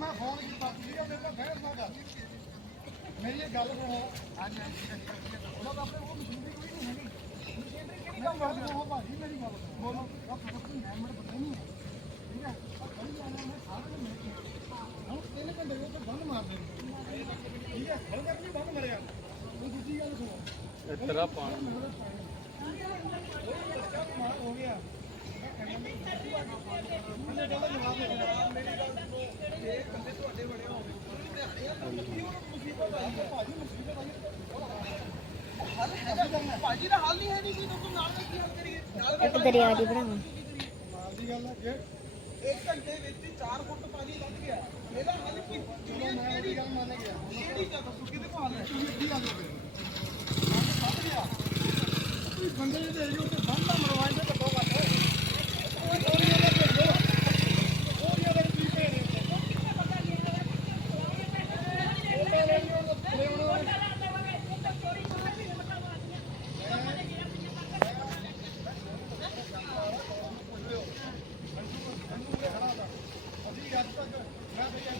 ਮੈਂ ਫੋਨ ਕੀਤਾ ਸੀ ਉਹਦੇ ਨਾਲ ਬਹਿਸ ਨਾ ਕਰ ਮੇਰੀ ਇਹ ਗੱਲ ਸੁਣੋ। ਹਾਂਜੀ ਉਹਦਾ ਤਾਂ ਆਪਣੇ ਉਹ ਮਸ਼ੀਨਰੀ ਕੋਈ ਨਹੀਂ ਹੈਗੀ। ਮਸ਼ੀਨਰੀ ਕਿਹੜੀ ਕੰਮ ਕਰਦੀ ਉਹ ਭਾਜੀ ਮੇਰੀ ਗੱਲ ਬੋਲੋ ਉਹ ਪਤਾ ਨਹੀਂ ਮੈਨੂੰ ਪਤਾ ਨਹੀਂ ਹੈ। ਠੀਕ ਹੈ? ਬੜੀ ਜਾਣਾ ਮੈਂ ਸਾਰੇ ਨੂੰ ਮਿਲ ਕੇ। ਹੁਣ ਤਿੰਨ ਘੰਟੇ ਉਹ ਤੇ ਬੰਦ ਮਾਰ ਦੇ ਠੀਕ ਹੈ? ਹੁਣ ਕਰ ਨਹੀਂ ਬੰਦ ਮਰਿਆ। ਉਹ ਦੂਜੀ ਗੱਲ ਸੁਣੋ। ਤੇਰਾ ਪਾਣੀ ਹੋ। ਗਿਆ। ਉਹਨੇ ਗੱਲ ਜਵਾਬ ਦੇ ਦਿੱਤਾ ਇੱਕ ਦਰਿਆ ਦੀ ਬਣਾਵਾਂ। ਮਾਲ ਦੀ ਗੱਲ ਹੈ ਜੇ ਇੱਕ ਘੰਟੇ ਵਿੱਚ 4 ਫੁੱਟ ਪਾਣੀ ਲੱਗ ਗਿਆ ਇਹਦਾ ਹੱਲ ਕੀ ਚਲੋ ਮੈਂ ਉਹਦੀ ਗੱਲ ਮੰਨ ਗਿਆ ਕਿਹੜੀ ਗੱਲ ਦੱਸੋ ਕਿਹਦੇ ਕੋਲ ਹੱਲ ਹੈ ਤੁਸੀਂ ਕੀ ਹੱਲ ਹੋਵੇ ਵੱਧ ਗਿਆ ਤੁਸੀਂ ਬੰਦੇ ਦੇ ਦੇ ਜੋ ਤੇ ਬੰਦਾ ਮਰਵਾਏ ਤੇ ਘੱਟੋ ਘੱਟ ਉਹ ਥੋੜੀ ਜਿਹੀ ਦੇ ਦੋ ਉਹ ਜਿਹੀ ਅਗਰ ਕੀ ਪੇ ਨੇ ਉਹ ਤਾਂ ਲੈ ਲਿਓ ਲੈ ਉਹਨਾਂ ਨੇ ਅਸੀਂ ਅੱਜ ਤੱਕ ਮੈਂ ਤੇ ਅੱਜ ਤੱਕ ਉਹਨਾਂ ਦੀ ਗਾਉਂ ਅੰਕਲ ਹੋ ਗਈ ਹੋ ਗਈ ਉਹ ਪਰ ਜਾਂਦੇ ਨੇ ਪੀੜੀ ਸ਼ਰਟ ਹੂੰ ਹੋਰ ਥੋੜੀ ਮਾਤਾ ਕਰਵਾਓ ਵੀ ਇਹ ਤੇ ਉਹ ਮੁੰਡਾ ਨੰਬਰਦਾਰ ਬਣਾਇਆ ਹੋਇਆ ਉਹਨੂੰ ਉਹ ਕਰਾਂ ਕੀ ਕਰੂੰਗਾ ਫਿਰ ਮੈਂ ਮੈਂ ਭਾਈ